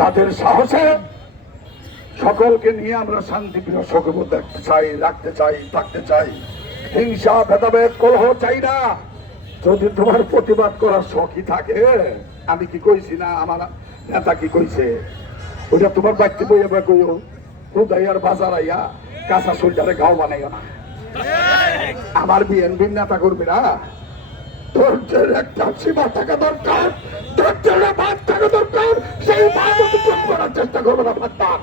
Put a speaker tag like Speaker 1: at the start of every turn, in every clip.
Speaker 1: তাদের সাহসে সকলকে নিয়ে আমরা শান্তিপ্রিয় সকল দেখতে চাই রাখতে চাই থাকতে চাই। হিংসা ভেদাভেদ কলহ চাই না। যদি তোমার প্রতিবাদ করার শখই থাকে আমি কি কইছি না আমার নেতা কি কইছে? ওইটা তোমার বাড়িতে বই এবার কইও। হুদাইয়ার বাজার আইয়া কাঁচা সোলজারে গাও বানাইও না। আমার বিএনপির নেতা কর্মীরা ধৈর্যের একটা সীমা থাকা দরকার, ধৈর্যের বাদ থাকা দরকার, সেই বাদ অতিক্রম করার চেষ্টা করব না ফাত্তার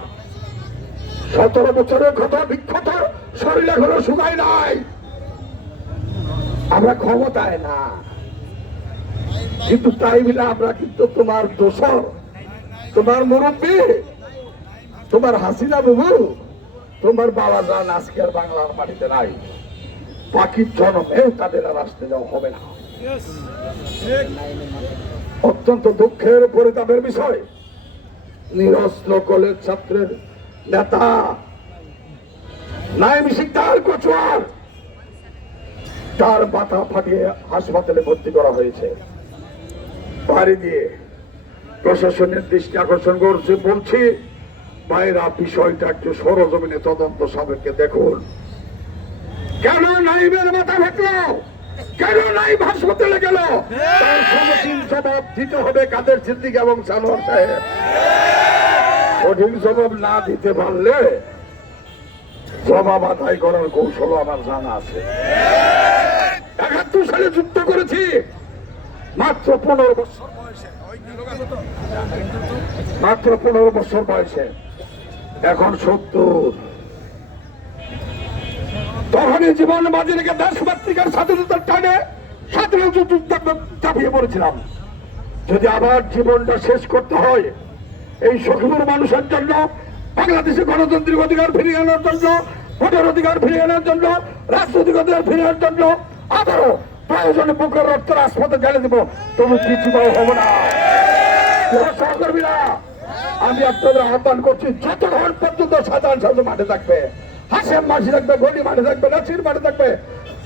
Speaker 1: সতেরো বছরের ক্ষত বিক্ষত শরীর এখনও শুকায় নাই। আমরা ক্ষমতায় না। কিন্তু তাই বলে আমরা কিন্তু তোমার দোষর, তোমার মুরব্বী, তোমার হাসিনা বাবু, তোমার বাবা যান আজকে আর বাংলার মাটিতে নাই। পাখির জন্মে তাদের আর আসতে যাওয়া হবে না। অত্যন্ত দুঃখের পরিতাপের বিষয়। নিরস্ত্র কলেজ ছাত্রের নেতা নাইম শিকদার কচুয়ার। তার মাথা ফাটিয়ে হাসপাতালে ভর্তি করা হয়েছে। বাড়ি দিয়ে প্রশাসনের দৃষ্টি আকর্ষণ করছে, বলছি বাইরা বিষয়টা একটু সরজমিনে তদন্ত সাপেক্ষে দেখুন। কেন নাইবের মাথা ফাটলো? কেন নাইব হাসপাতালে গেল? তার সমসীন জবাব দিতে হবে কাদের সিদ্দিক এবং সানোয়ার সাহেব। কঠিন জবাব না দিতে পারলে জবাব আদায় করার কৌশল আমার জানা আছে। একাত্তর সালে যুদ্ধ করেছি। মাত্র পনেরো বছর বয়সে। মাত্র পনেরো বছর বয়সে। এখন সত্তর। তখনই জীবন বাজি রেখে দেশমাতৃকার স্বাধীনতার টানে স্বাধীনতা চাপিয়ে পড়েছিলাম। যদি আবার জীবনটা শেষ করতে হয়, এই সখিমুর মানুষের জন্য, বাংলাদেশে গণতান্ত্রিক অধিকার ফিরিয়ে আনার জন্য, ভোটের অধিকার ফিরিয়ে আনার জন্য, রাজনৈতিক অধিকার ফিরিয়ে আনার জন্য আবারও প্রয়োজনে বুকের রক্ত রাজপথে ঢেলে দেবো। তবু কিছু হব না। সহকর্মীরা আমি আপনাদের আহ্বান করছি, যতক্ষণ পর্যন্ত সাধারণ সাধু মাঠে থাকবে হাসেম মাসি থাকবে গলি মাঠে থাকবে, নাসির মাঠে থাকবে,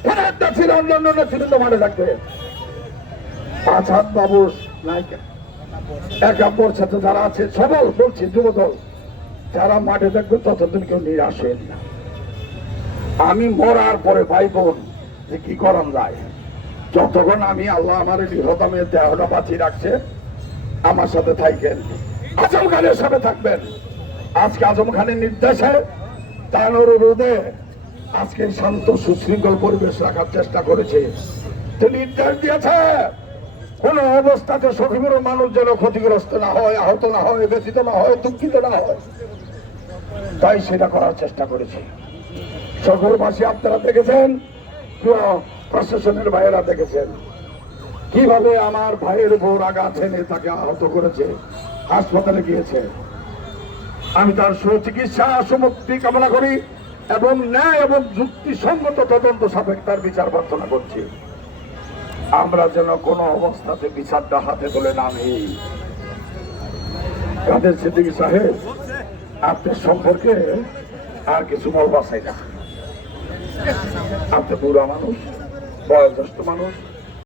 Speaker 1: ফেরাত নাসির অন্যান্য নেতৃত্ব মাঠে থাকবে। নায়িকা। একাম্বর সাথে যারা আছে, সবল বলছি, যুবদল, যারা মাঠে থাকবে, ততদিন কেউ না। আমি মরার পরে ভাই বোন যে কি করান যায়। যতক্ষণ আমি আল্লাহ আমার নিহতামের দেহটা বাঁচিয়ে রাখছে, আমার সাথে থাকবেন আজম খানের সাথে থাকবেন। আজকে আজম খানের নির্দেশে তার অনুরোধে আজকে শান্ত, সুশৃঙ্খল পরিবেশ রাখার চেষ্টা করেছে। তো নির্দেশ দিয়েছে, কোন অবস্থাতে সখীমের মানুষ যেন ক্ষতিগ্রস্ত না হয়, আহত না হয়, ব্যথিত না হয়, দুঃখিত না হয়। তাই সেটা করার চেষ্টা করেছে। সকলবাসী আপনারা দেখেছেন? প্রশাসনের ভাইয়েরা দেখেছেন। কীভাবে আমার ভাইয়ের বোর আঘাত এনে তাকে আহত করেছে, হাসপাতালে গিয়েছে। আমি তার সুচিকিৎসা, সুমুক্তি কামনা করি এবং ন্যায় এবং যুক্তিসঙ্গত তদন্ত সাপেক্ষ তার বিচার প্রার্থনা করছি। আমরা যেন কোনো অবস্থাতে বিচারটা হাতে তুলে না নেই। কাদের সিদ্দিকী সাহেব, আপনার সম্পর্কে আর কিছু বলবা চাই না। আপনি বুড়া মানুষ, বয়োজ্যেষ্ঠ মানুষ